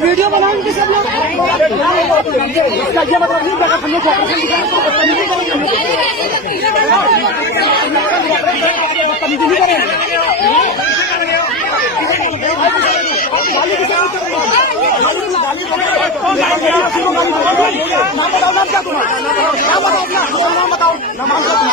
Video बनाएंगे सब लोग। इसका ये मतलब नहीं अगर हम लोग ऑपरेशन दिखाएं तो बदतमीजी करेंगे। नाम बताओ, नाम क्या तुम्हारा? नाम बताओ अपना, नाम बताओ, नाम बताओ।